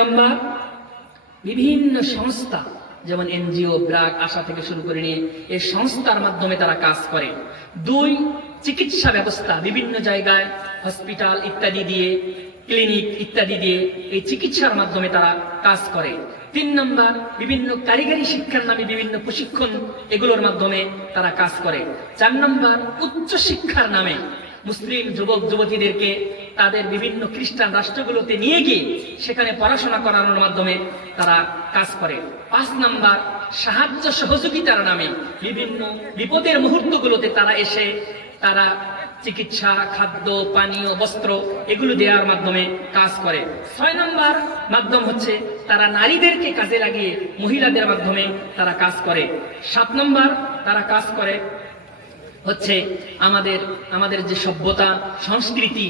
নম্বর, বিভিন্ন সংস্থা যেমন এনজিও, ব্র্যাক, আশা থেকে শুরু করে নিয়ে এই সংস্থার মাধ্যমে তারা কাজ করে। 2, চিকিৎসা ব্যবস্থা, বিভিন্ন জায়গায় হসপিটাল ইত্যাদি দিয়ে, ক্লিনিক ইত্যাদি দিয়ে এই চিকিৎসার মাধ্যমে তারা কাজ করে। 3 নম্বর, বিভিন্ন কারিগরি শিক্ষার নামে বিভিন্ন প্রশিক্ষণ, এগুলোর মাধ্যমে তারা কাজ করে। 4 নম্বর, উচ্চ শিক্ষার নামে মুসলিম যুবক যুবতীদেরকে তাদের বিভিন্ন খ্রিস্টান রাষ্ট্রগুলোতে নিয়ে গিয়ে সেখানে পড়াশোনা করানোর মাধ্যমে তারা কাজ করে। 5 নম্বর, সাহায্য সহযোগিতার নামে বিভিন্ন বিপদের মুহূর্তগুলোতে তারা এসে তারা চিকিৎসা, খাদ্য, পানীয়, বস্ত্র এগুলো দেওয়ার মাধ্যমে কাজ করে। 6 নম্বর মাধ্যম হচ্ছে তারা নারীদেরকে কাজে লাগিয়ে মহিলাদের মাধ্যমে তারা কাজ করে। 7 নম্বর তারা কাজ করে হচ্ছে আমাদের যে সভ্যতা, সংস্কৃতি,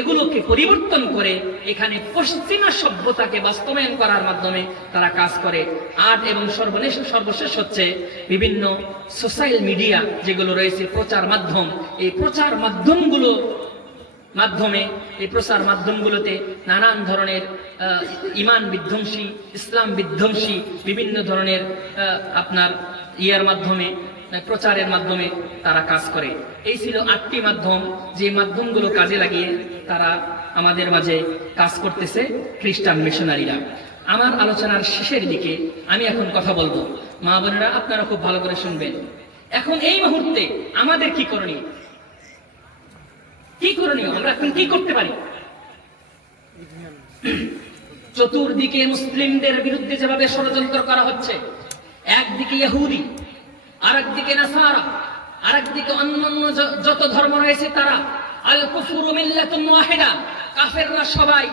এগুলোকে পরিবর্তন করে এখানে পশ্চিমা সভ্যতাকে বাস্তবায়ন করার মাধ্যমে তারা কাজ করে। 8 এবং সর্বশেষ হচ্ছে বিভিন্ন সোশ্যাল মিডিয়া যেগুলো রয়েছে, প্রচার মাধ্যম, এই প্রচার মাধ্যমগুলোতে নানান ধরনের ইমান বিধ্বংসী, ইসলাম বিধ্বংসী বিভিন্ন ধরনের আপনার মাধ্যমে, প্রচারের মাধ্যমে তারা কাজ করে। এই ছিল 8টি মাধ্যম, যে মাধ্যমগুলো কাজে লাগিয়ে তারা আমাদের মাঝে কাজ করতেছে খ্রিস্টান মিশনারিরা। আমার আলোচনার শেষের দিকে আমি এখন কথা বলবো, মা বোনেরা আপনারা খুব ভালো করে শুনবেন। এখন এই মুহূর্তে আমাদের কি করণীয়, আমরা এখন কি করতে পারি? চতুর্দিকে মুসলিমদের বিরুদ্ধে যেভাবে ষড়যন্ত্র করা হচ্ছে, একদিকে ইহুদি, আরেকদিকে নাসারা, আরেকদিকে অন্যান্য যত ধর্ম রয়েছে তারা, আল কুফরু মিল্লাতুন ওয়াহিদা, কাফেররা সবাই